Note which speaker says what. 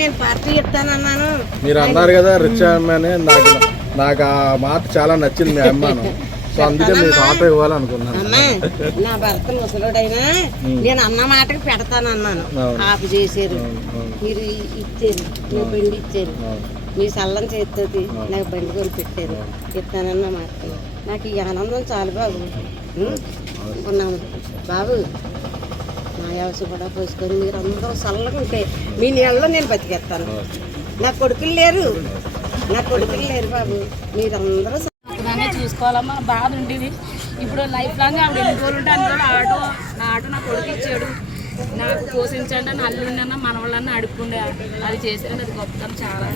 Speaker 1: నేను పార్టీ ఇస్తానన్నాను
Speaker 2: మీరు అన్నారు కదా రిచ్ అమ్మని నాకు నాకు ఆ మాట చాలా నచ్చింది మీ అమ్మాను. సో అందుకే మీకు ఆటో ఇవ్వాలనుకున్నాను.
Speaker 1: అమ్మా నా భర్త ముసలుడైనా నేను అన్న మాటకి పెడతానన్నాను. ఆపు చేశారు. మీరు ఇచ్చారు. మీ బండి ఇచ్చారు. మీ సల్లం చేస్తుంది నాకు బండి కొని పెట్టారు. ఇస్తానన్న మాట. నాకు ఈ ఆనందం చాలు బాబు. ఉం? అనుకున్నాను బాబు. నా వ్యవసాయ కూడా పోసుకొని మీరు అందరూ చల్లగా ఉంటే మీ నీళ్ళలో నేను బతికేస్తాను. నా కొడుకులు లేరు. నా కొడుకులు లేరు బాబు. మీరందరూ
Speaker 3: చూసుకోవాలమ్మా. బాధ ఉండేది. ఇప్పుడు లైఫ్ లాంగ్ ఆవిడ ఎన్ని రోజులు ఉంటే అన్ని రోజులు ఆటో నా ఆటో నా కొడుకు ఇచ్చాడు. నాకు పోషించండి అని అల్లుండన్న మనవాళ్ళన్న అడుక్కుండే. అది చేసేది అది గొప్పతనం చాలా.